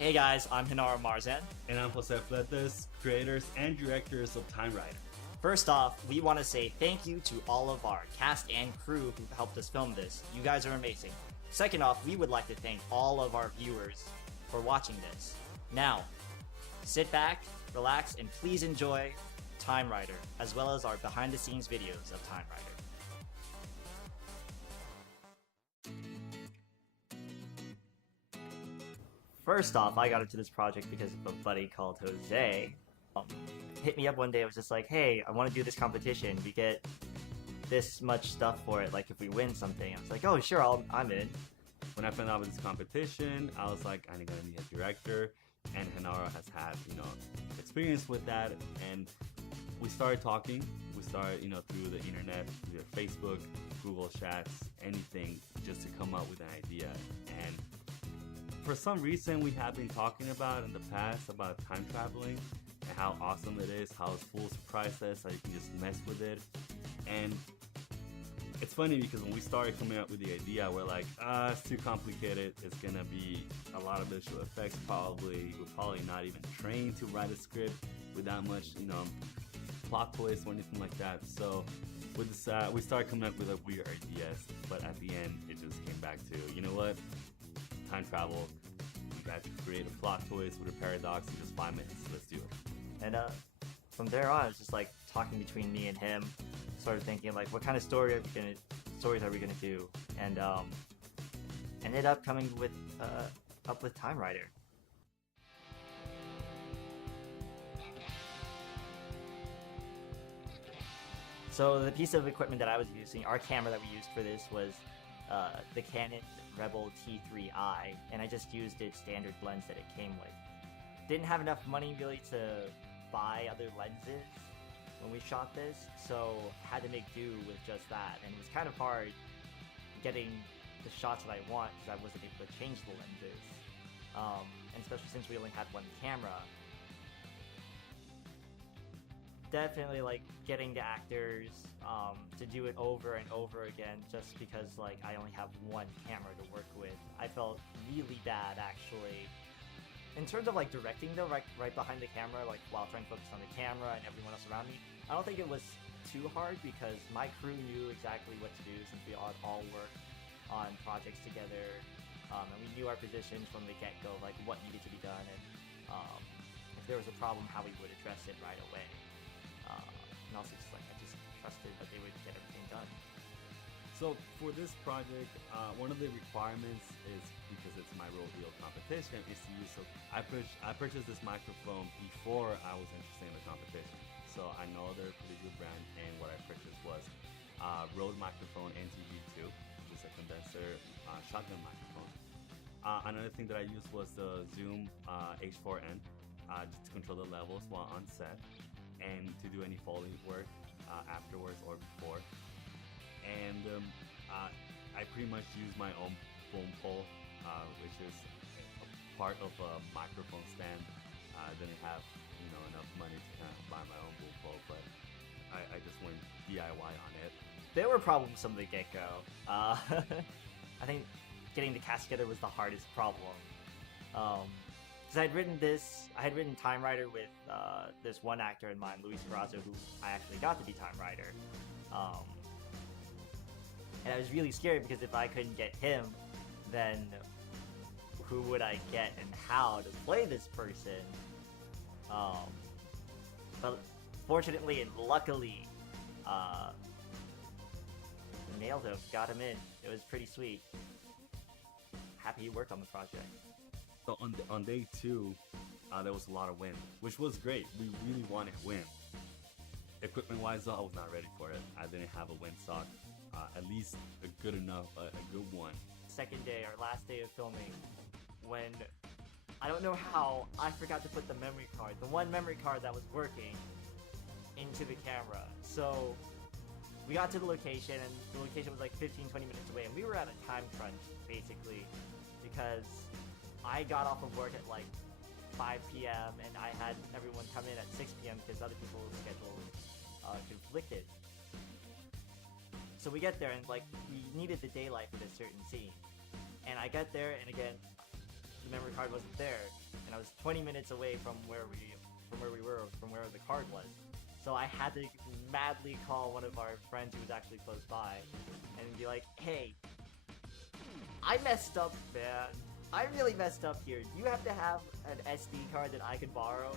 Hey guys, I'm Hinara Marzan. And I'm Jose Fletes, creators and directors of Time Rider. First off, we want to say thank you to all of our cast and crew who helped us film this. You guys are amazing. Second off, we would like to thank all of our viewers for watching this. Now, sit back, relax, and please enjoy Time Rider, as well as our behind-the-scenes videos of Time Rider. First off, I got into this project because of a buddy called Jose. Hit me up one day. I was just like, hey, I want to do this competition. We get this much stuff for it, like if we win something. I was like, oh, sure, I'm in. When I found out about this competition, I was like, I'm gonna need a director, and Hinara has had, experience with that, and we started talking. We started, through the internet, through Facebook, Google Chats, anything, just to come up with an idea. And for some reason, we have been talking about in the past about time traveling and how awesome it is, how it's full of surprises, how you can just mess with it. And it's funny because when we started coming up with the idea, we're like, it's too complicated. It's gonna be a lot of visual effects probably. We're probably not even trained to write a script with that much, plot twists or anything like that. So with this, we started coming up with weird ideas, but at the end, it just came back to, you know what? Time travel. We got to create a plot twist with a paradox in just 5 minutes. Let's do it. And from there on, it was just like talking between me and him. Started thinking like, what kind of stories are we gonna do? And ended up coming up with Time Rider. So the piece of equipment that I was using, our camera that we used for this was the Canon Rebel T3i, and I just used its standard lens that it came with. Didn't have enough money really to buy other lenses when we shot this, so had to make do with just that, and it was kind of hard getting the shots that I want because I wasn't able to change the lenses, and especially since we only had one camera. Definitely like getting the actors to do it over and over again just because like I only have one camera to work with. I felt really bad actually. In terms of like directing though, right behind the camera, like while trying to focus on the camera and everyone else around me, I don't think it was too hard because my crew knew exactly what to do since we all worked on projects together, and we knew our positions from the get-go, like what needed to be done, and if there was a problem, how we would address it right away. And also just like I just trusted that they would get everything done. So for this project, one of the requirements is, because it's my rodeo competition, is to use. So I purchased this microphone before I was interested in the competition. So I know they're a pretty good brand, and what I purchased was RØDE microphone NTG2, which is a condenser shotgun microphone. Another thing that I used was the Zoom H4n just to control the levels while on set, and to do any Foley work afterwards or before. And I pretty much use my own boom pole, which is a part of a microphone stand. I didn't have enough money to kind of buy my own boom pole, but I just went DIY on it. There were problems from the get-go. I think getting the cast together was the hardest problem. Because I had written Time Rider with this one actor in mind, Luis Barrazo, who I actually got to be Time Rider. And I was really scared because if I couldn't get him, then who would I get and how to play this person? But fortunately and luckily, nailed him, got him in. It was pretty sweet. Happy he worked on the project. So on day 2, there was a lot of wind, which was great. We really wanted wind. Equipment-wise, though, I was not ready for it. I didn't have a windsock, at least a good one. Second day, our last day of filming, when I don't know how I forgot to put the one memory card that was working, into the camera. So we got to the location, and the location was like 15-20 minutes away, and we were at a time crunch basically because I got off of work at like 5 p.m. and I had everyone come in at 6 p.m. because other people's schedule conflicted. So we get there and like we needed the daylight for this certain scene, and I get there and again the memory card wasn't there, and I was 20 minutes away from where we were, from where the card was. So I had to madly call one of our friends who was actually close by and be like, hey, I messed up, man. I really messed up here. You have to have an SD card that I can borrow?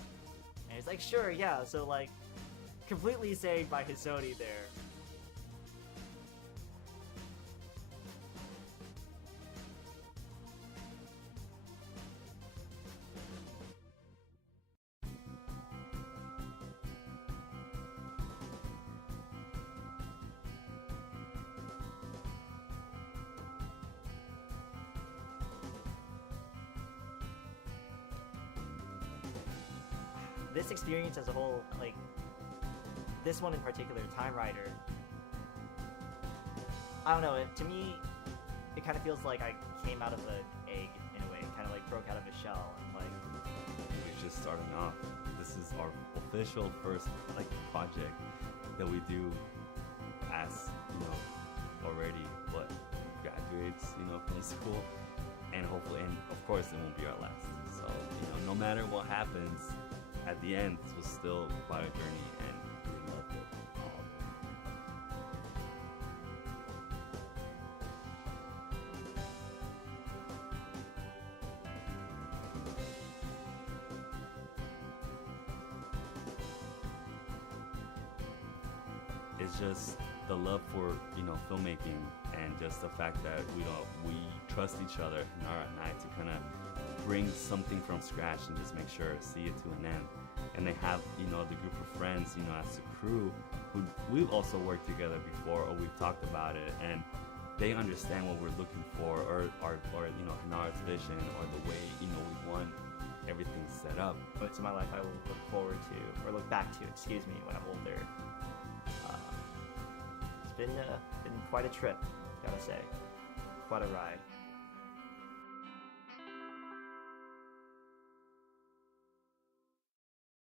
And he's like, sure, yeah. So like, completely saved by his Sony there. This experience as a whole, like, this one in particular, Time Rider, I don't know, to me, it kind of feels like I came out of an egg, in a way, kind of like broke out of a shell, and like... We're just starting off. This is our official first, like, project that we do as, you know, already, graduates, you know, from school, and hopefully, and of course, it won't be our last. So, you know, no matter what happens, at the end, this was still quite a journey, and we loved it. It's just the love for, you know, filmmaking, and just the fact that we trust each other, Hanara and I, to kind of bring something from scratch and just make sure see it to an end. And they have, you know, the group of friends, you know, as a crew, who we've also worked together before, or we've talked about it, and they understand what we're looking for, or you know, Hanara's vision, or the way, you know, we want everything set up. But in my life, I will look forward to, or look back to, excuse me, when I'm older. It's been quite a trip, gotta say. Quite a ride.